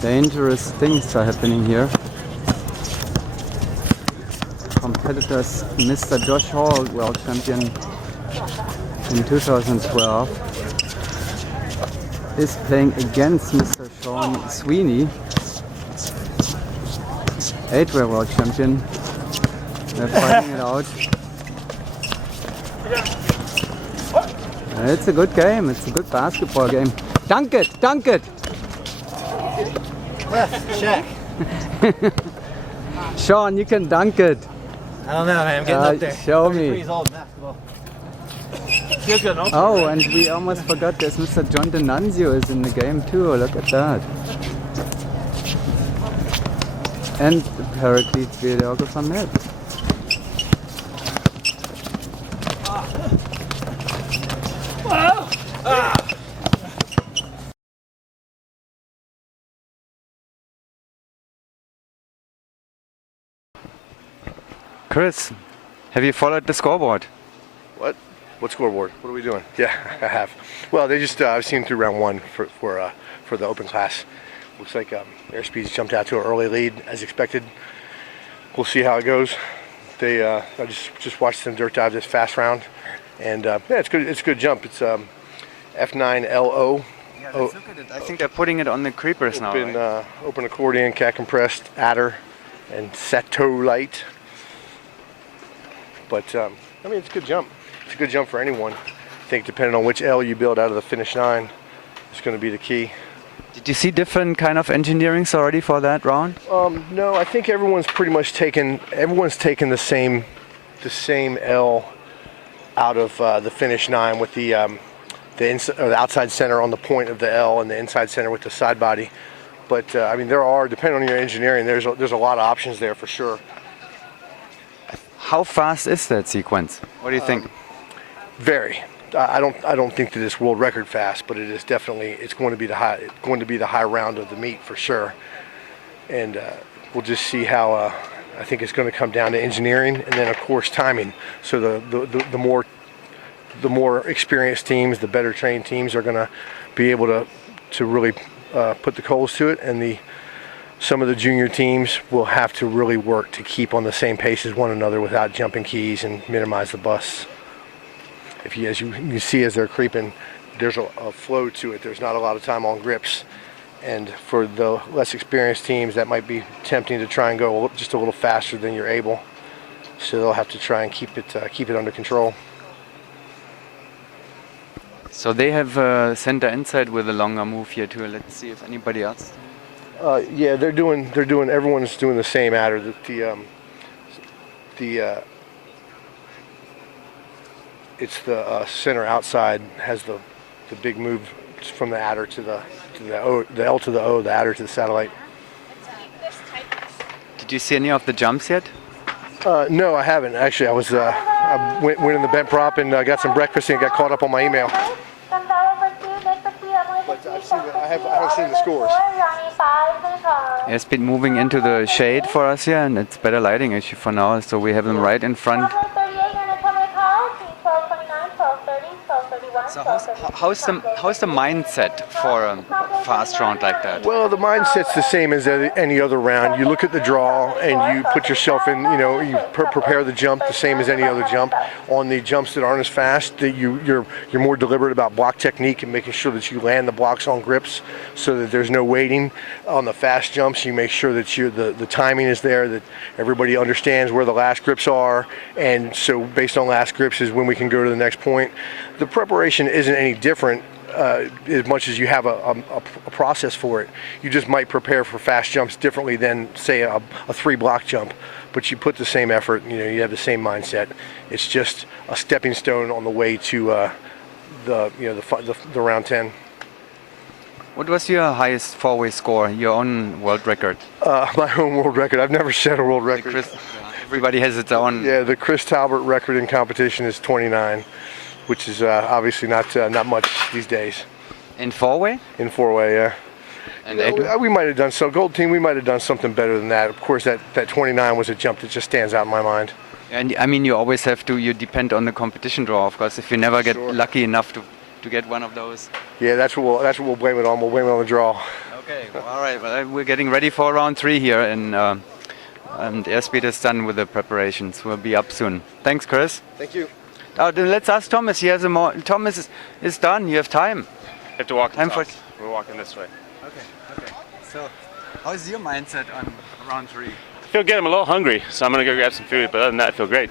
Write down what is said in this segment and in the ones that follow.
dangerous things are happening here. Competitors, Mr. Josh Hall, world champion in 2012, is playing against Mr. Sean Sweeney, 8-way world champion. They're fighting it out. It's a good game, it's a good basketball game. Dunk it, dunk it! Check. Sean, you can dunk it. I don't know, man. I'm getting up there. Show me. He's old basketball. Feels good, no? Oh, and we almost forgot there's Mr. John D'Annunzio is in the game too. Look at that. And the paraclete videographer Matt. Chris, have you followed the scoreboard? What? What scoreboard? What are we doing? Yeah, I have. Well, they just I've seen through round one for the open class. Looks like Airspeed's jumped out to an early lead as expected. We'll see how it goes. They I just watched them dirt dive this fast round, and yeah, it's good. It's a good jump. It's F9LO. Yeah, let's look at it. I think they're putting it on the creepers now. Open, right? Open accordion, cat compressed, adder, and satellite. But I mean, it's a good jump. It's a good jump for anyone. I think depending on which L you build out of the finish 9, it's going to be the key. Did you see different kind of engineerings already for that round? No, I think everyone's pretty much taken the same L out of the finish 9 with the outside center on the point of the L and the inside center with the side body. But I mean, there are, depending on your engineering, there's a lot of options there for sure. How fast is that sequence? What do you think? Very. I don't think that it's world record fast, but it is definitely, it's going to be the high round of the meet for sure. And we'll just see how. I think it's going to come down to engineering and then of course timing. So the more experienced teams, the better trained teams are going to be able to really put the coals to it, and some of the junior teams will have to really work to keep on the same pace as one another without jumping keys and minimize the busts. As you see as they're creeping, there's a flow to it. There's not a lot of time on grips. And for the less experienced teams, that might be tempting to try and go just a little faster than you're able. So they'll have to try and keep it under control. So they have center inside with a longer move here too. Let's see if anybody else. Yeah, everyone's doing the same adder. It's the center outside has the big move from the adder to the L to the O, the adder to the satellite. Did you see any of the jumps yet? No, I haven't. Actually, I went in the bent prop and got some breakfast and got caught up on my email. But I haven't seen the scores. It's been moving into the shade for us here, and it's better lighting actually for now, so we have them right in front. So how's the mindset for a fast round like that? Well, the mindset's the same as any other round. You look at the draw and you put yourself in, you prepare the jump the same as any other jump. On the jumps that aren't as fast, that you're more deliberate about block technique and making sure that you land the blocks on grips so that there's no waiting. On the fast jumps, you make sure that the timing is there, that everybody understands where the last grips are, and so based on last grips is when we can go to the next point. The preparation isn't any different as much as you have a process for it. You just might prepare for fast jumps differently than, say, a 3-block jump, but you put the same effort. You have the same mindset. It's just a stepping stone on the way to the round 10. What was your highest 4-way score? Your own world record? My own world record. I've never set a world record. Everybody has its own. Yeah, the Chris Talbert record in competition is 29. Which is obviously not much these days. In 4-way? In 4-way, yeah. And we might have done so. Gold team, we might have done something better than that. Of course, that 29 was a jump that just stands out in my mind. And I mean, you always have to. You depend on the competition draw, of course. If you never get lucky enough to get one of those. Yeah, that's what we'll blame it on. We'll blame it on the draw. Okay, well, all right. Well, we're getting ready for round 3 here, and airspeed is done with the preparations. We'll be up soon. Thanks, Chris. Thank you. Then let's ask Thomas. He has a more. Thomas is done. You have time. You have to walk Time across. for- We're walking this way. Okay. So, how's your mindset on round 3? I feel good. I'm a little hungry, so I'm gonna go grab some food. But other than that, I feel great.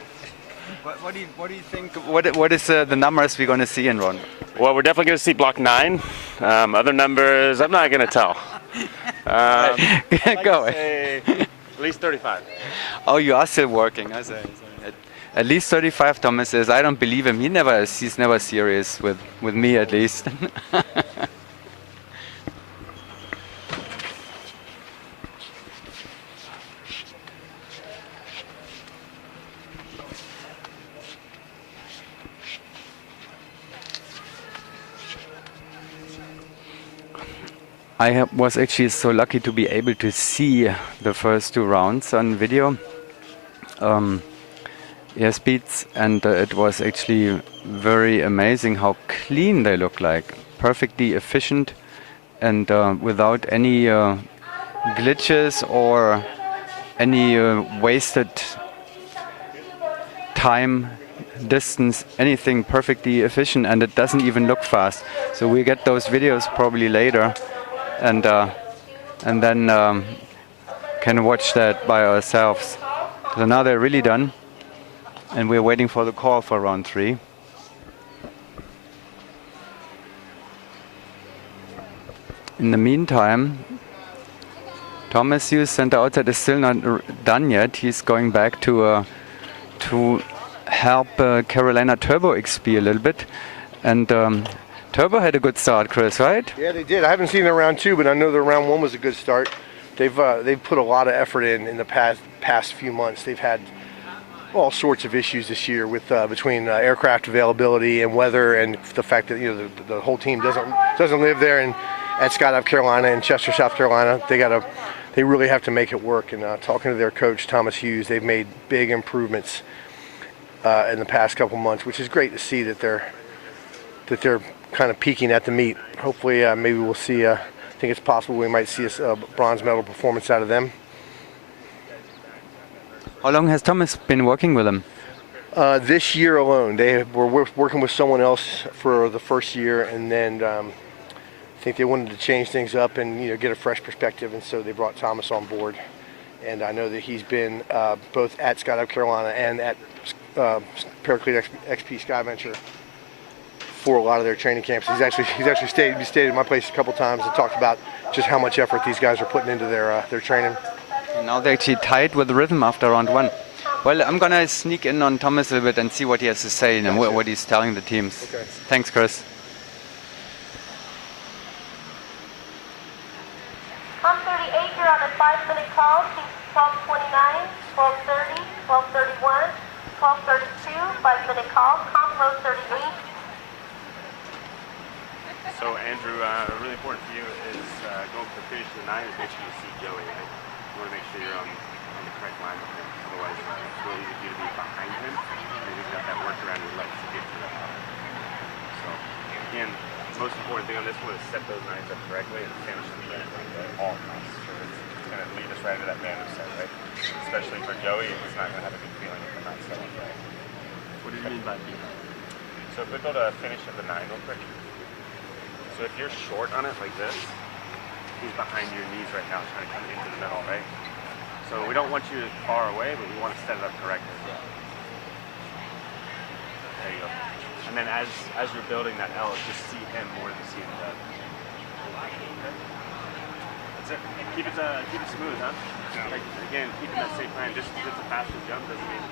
What do you think? What is the numbers we're going to see in round? Well, we're definitely gonna see block 9. Other numbers, I'm not gonna tell. Go. Say at least 35. Oh, you are still working. I say. At least 35, Thomas says. I don't believe him. He's never serious with me, at least. I was actually so lucky to be able to see the first 2 rounds on video. Airspeeds, and it was actually very amazing how clean they look like. Perfectly efficient and without any glitches or any wasted time, distance, anything. Perfectly efficient, and it doesn't even look fast. So we get those videos probably later, and then can watch that by ourselves. So now they're really done. And we're waiting for the call for round 3. In the meantime, Thomas Hughes center outside is still not done yet. He's going back to help Carolina Turbo XP a little bit. And Turbo had a good start, Chris, right? Yeah, they did. I haven't seen their round 2, but I know their round 1 was a good start. They've put a lot of effort in the past few months. They've had all sorts of issues this year with between aircraft availability and weather, and the fact that the whole team doesn't live there and at Skydiving Carolina in Chester, South Carolina. They really have to make it work. And talking to their coach Thomas Hughes, they've made big improvements in the past couple months, which is great to see that they're kind of peaking at the meet. Hopefully, maybe we'll see. I think it's possible we might see a bronze medal performance out of them. How long has Thomas been working with them? This year alone. They were working with someone else for the first year, and then I think they wanted to change things up and get a fresh perspective, and so they brought Thomas on board. And I know that he's been both at Skydiving Carolina and at Paraclete XP Skyventure for a lot of their training camps. He's actually stayed at my place a couple times and talked about just how much effort these guys are putting into their training. And now they're actually tied with the rhythm after round 1. Well, I'm gonna sneak in on Thomas a little bit and see what he has to say and what he's telling the teams. Okay. Thanks, Chris. On 38, you're on a 5-minute call. Teams 12:29, 12:30, 12:31, 12:32, 5-minute call. Comp low 38. So Andrew, really important for you is going for the finish of the 9 is make sure you see Joey, right? You want to make sure you're on the correct line with him. Otherwise, it's really easy for you to be behind him, and he's got that workaround his legs to get to that line. So again, the most important thing on this one is set those 9s up correctly and finish them at all costs. So it's going to lead us right into that random set, right? Especially for Joey, he's not going to have a good feeling if they're not set up right. What do you mean by behind? So if we go to finish of the 9 real quick. So if you're short on it like this, he's behind your knees right now trying to come into the middle, right? So we don't want you far away, but we want to set it up correctly. There you go. And then as you're building that L, just see him more than see the head. That's it. Keep it smooth, huh? Like, again, keeping that same plan. Just because it's a faster jump doesn't mean